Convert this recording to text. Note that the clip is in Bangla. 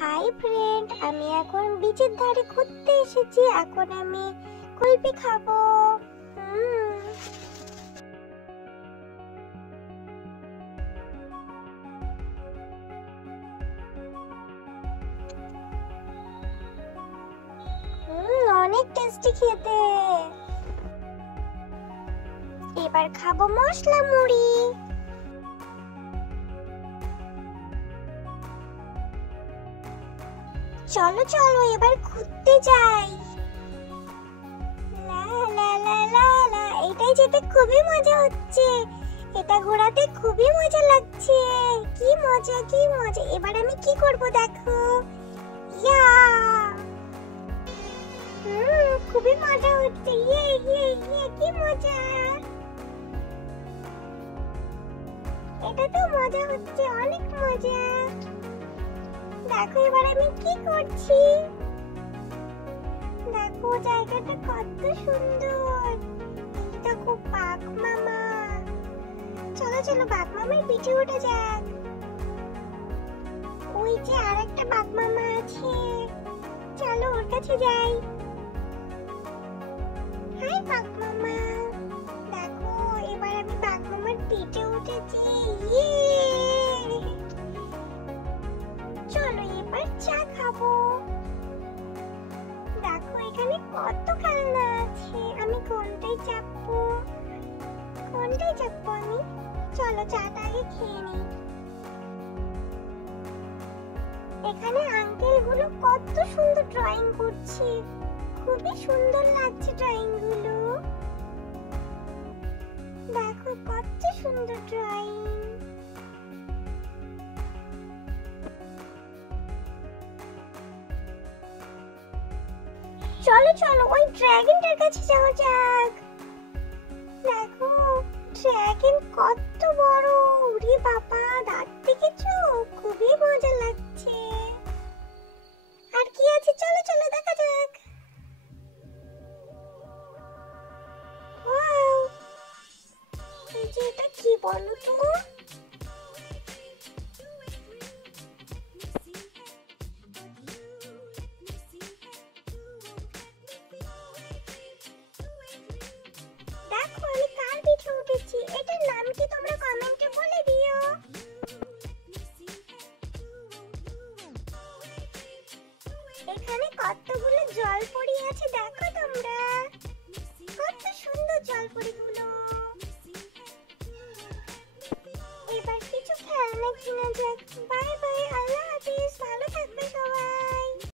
হাই ফ্রেন্ড, আমি এখন বিচের ধারে ঘুরতে এসেছি। এখন আমি কুলফি খাবো। অনেক টেস্টি খেতে। এবার খাবো মশলা মুড়ি। চলো চলো এবার ঘুরতে যাই। লা লা লা লা লা, এটাই যেতে খুবই মজা হচ্ছে। এটা ঘোরাতে খুবই মজা লাগছে। কি মজা কি মজা। এবার আমি কি করব দেখো। ইয়া, খুবই মজা হচ্ছে। ইয়ে ইয়ে ইয়ে, কি মজা। এটা তো মজা হচ্ছে, অনেক মজা। দেখো এবার আমি কি করছি। দেখো জায়গাটা কত সুন্দর। দেখো বাঘ মামা। চলো চলো বাঘ মামার পিঠে উঠে যাক। ওই যে আরেকটা বাঘ মামা আছে, চলো ওর কাছে যাই। হাই বাঘ মামা। দেখো এবার আমি বাঘ মামার পিঠে উঠেছি। ইয়ে, চলো এবার চা খাবো। দেখো এখানে কত খেলনা আছে। আমি কোনটাই চাপবো আমি। চলো চাটা আগে খেয়ে নিই। এখানে আঙ্কেল গুলো কত সুন্দর ড্রয়িং করছে। খুবই সুন্দর লাগছে ড্রয়িং গুলো। দেখো কত সুন্দর ড্রয়িং। চলো চলো ওই ড্রাগনটার কাছে যাওয়া যাক। দেখো ড্রাগন কত বড়। ওরে বাবা, দাঁত দেখেছো? খুবই মজা লাগছে। আর কি আছে, চলো চলো দেখা যাক। ওয়াও, এই যে এটা কি বলো তো? দেখো আমি কার পিঠে উঠেছি। এটার নাম কি তোমরা কমেন্টে বলে দিও। এখানে কতগুলো জলপরি আছে দেখো তোমরা। কত সুন্দর জলপরিগুলো। এবার কিছু খেলনা কিনা যাক। বাই বাই, আল্লাহ হাফেজ। ভালো